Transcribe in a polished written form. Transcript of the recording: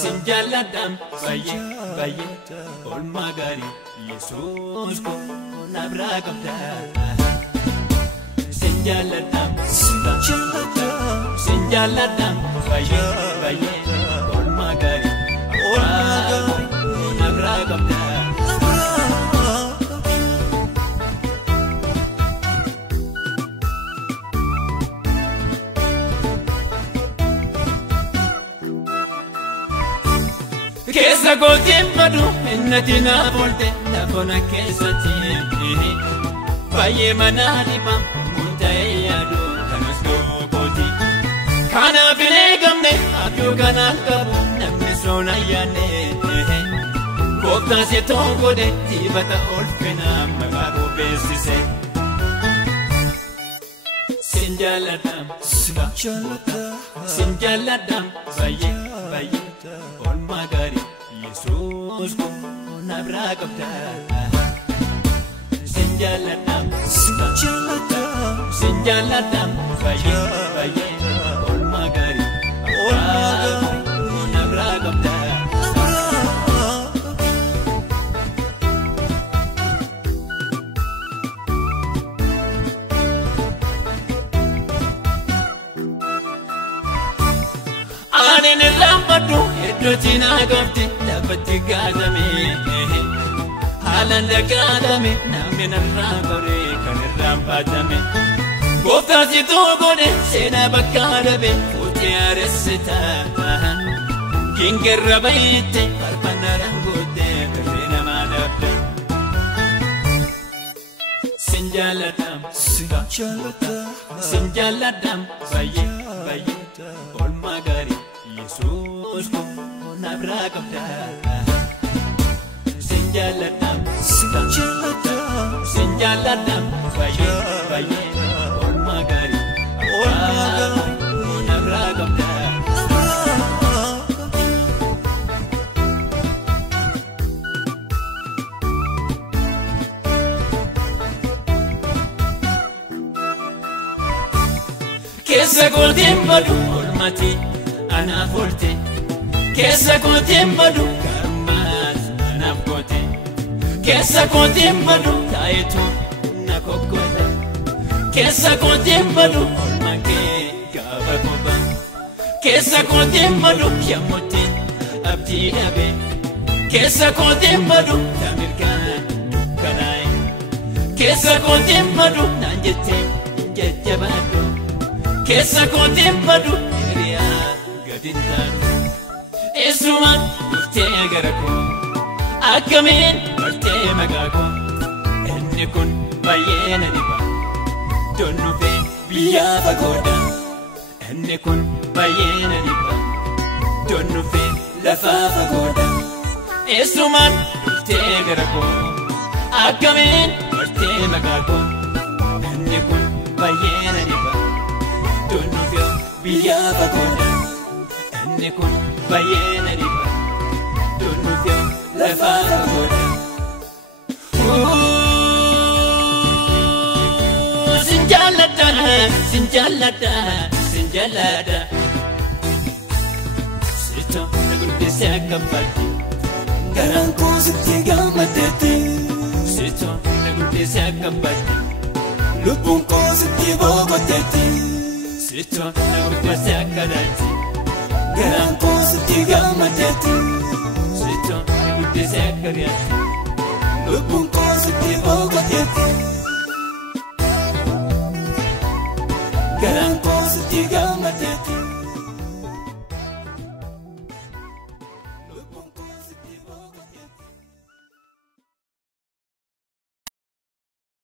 Sinjaladam baye ol magari Jesus ko nabragabda Sinjaladam baye ol magari nabragabda Kesa gotim madu innatina volte la fona kesa tibi Faye manali mam muntayadu kanasgo poti Kana binegamne abyo kana kabu namisona yane Kopta se tongode tibata olfena magago besise Sinjaladam baye ol magari Jesus ko nabragabda Sinjaladam baye ol magari nabragabda Anene lambadu edotina gafti labati gadame halanda gadame namena rabare kan rampatame Gofta si to gode sena bakarabe uti aresita kingerrabaite parpanara gode bena madabda Sinjaladam baye ol magari Jesus ko nabragabda Sinjaladam baye ol magari nabragabda Kesa gotim madu olmati ana forte Kesa gotim madu karmas ana forte Kesa gotim madu taito na kokoda Kesa gotim madu olmake gabakoba Kesa gotim madu yamuti abdi dabe Kesa gotim madu tamirkan kanai Kesa gotim madu nanjete jajabado Kesa gotim madu gadindaru Esuman murte garako Akamin murte magako Enne kun bayena diba Donnu fe biya bagoda Enne kun bayena diba Donnu fe lafa bagoda Esuman murte garako Akamin murte magako Enne kun bayena diba Donnu fe biya bagoda Enne kun bayena diba Donnu fe lafa bagoda Sinjalada Sito nagulde se akambati Garanko sitti gamadete Sito nagulde se akambati Lupun ko sitti bogotete Sito nagulde se akadati Garanko sitti gamadete Sito nagulde se akariati Lupun ko sitti bogotete Garanko sitti gamadete